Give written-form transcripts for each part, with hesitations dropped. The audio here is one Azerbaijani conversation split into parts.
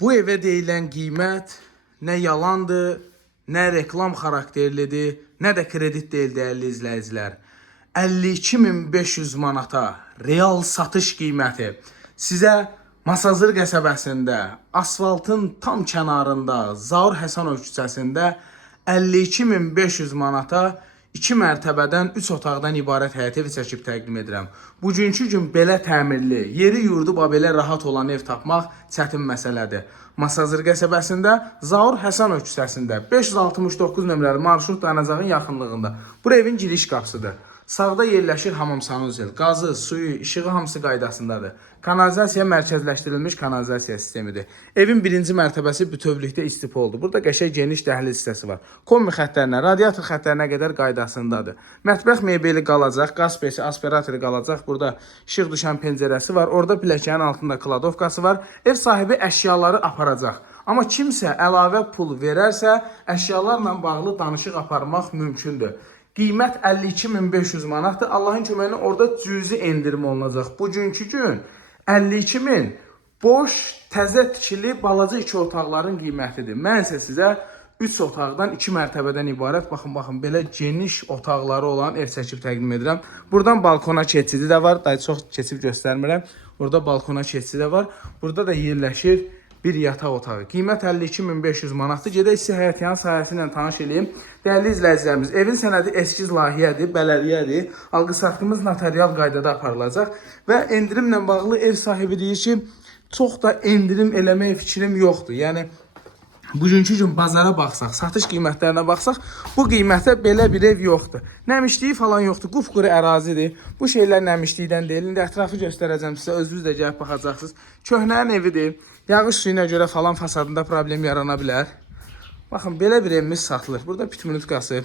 Bu evə deyilən qiymət nə yalandır, nə reklam xarakterlidir, nə də kredit deyil dəyərli izləyicilər. 52.500 manata real satış qiyməti sizə Masazır qəsəbəsində, asfaltın tam kənarında, Zaur Həsənov küçəsində 52.500 manata 2 mərtəbədən 3 otaqdan ibarət həyət evi çəkib təqdim edirəm. Bugünkü gün belə təmirli, yeri yurdu belə rahat olan ev tapmaq çətin məsələdir. Masazır qəsəbəsində, Zaur Həsənov küçəsində 569 nömrəli marşrut dayanacağın yaxınlığında. Bu evin giriş qapısıdır. Sağda yerləşir hamam sanuzel, qazı, suyu, işığı hamısı qaydasındadır. Kanalizasiya mərkəzləşdirilmiş kanalizasiya sistemidir. Evin birinci mərtəbəsi bütövlükdə istipoldur. Burada qəşəng geniş dəhliz hissəsi var. Kombi xəttlərinə, radiator xəttlərinə qədər qaydasındadır. Mətbəx mebeli qalacaq, qaz pesi, aspiratoru qalacaq. Burada işıq düşən pəncərəsi var. Orada pilləkənin altında kladovkası var. Ev sahibi əşyaları aparacaq. Amma kimsə əlavə pul verərsə, əşyalarla bağlı danışıq aparmaq mümkündür. Qiymət 52.500 manatdır. Allahın köməyinə orada cüzi endirim olunacaq. Bugünkü gün 52.000 boş, təzə tikili, balaca 2 otaqların qiymətidir. Mən isə sizə 3 otaqdan 2 mərtəbədən ibarət, baxın, belə geniş otaqları olan ev çəkib təqdim edirəm. Buradan balkona keçidi də var. Daha çox keçib göstərmirəm. Burada balkona keçidi də var. Burada da yerləşir bir yataq otağı. Qiymət 52.500 manatdır. Gedək sizə həyətyanı sahəsi ilə tanış edeyim. Dəyərli izləyicilərimiz, evin sənədi eskiz layiyyədir, bələdiyyədir. Alqı-satqımız notarial qaydada aparılacaq və endirimlə bağlı ev sahibi deyir ki, çox da endirim eləmək fikrim yoxdur. Yəni bugünkü gün bazara baxsaq, satış qiymətlərinə baxsaq, bu qiymətə belə bir ev yoxdur. Nəmişliyi falan yoxdur, qupquru ərazidir. Bu şeylər nəmişlikdən deyil. İndi ətrafı göstərəcəm sizə, özünüz də gəlib baxacaqsınız. Köhnənin evidir. Yağış suyuna görə falan fasadında problem yarana bilər. Baxın, belə bir evimiz satılır. Burada pitmunitkası,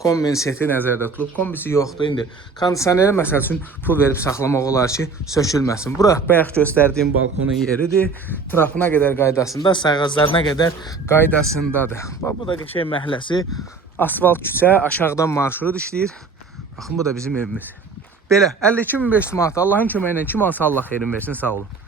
kombin seti nəzərdə tutulub. Kombisi yoxdur indi. Kondisioneri məsəl üçün pul verib saxlamaq olar ki, sökülməsin. Bura bayaq göstərdiyim balkonun yeridir. Trapına qədər qaydasında, sayğaclarına qədər qaydasındadır. Bax, bu da qəşəng məhəlləsi. Asfalt küçə, aşağıdan marşrut işləyir. Baxın, bu da bizim evimiz. Belə, 52.500 manat. Allahın köməyi ilə kim alsa Allah xeyrin versin, sağ olun.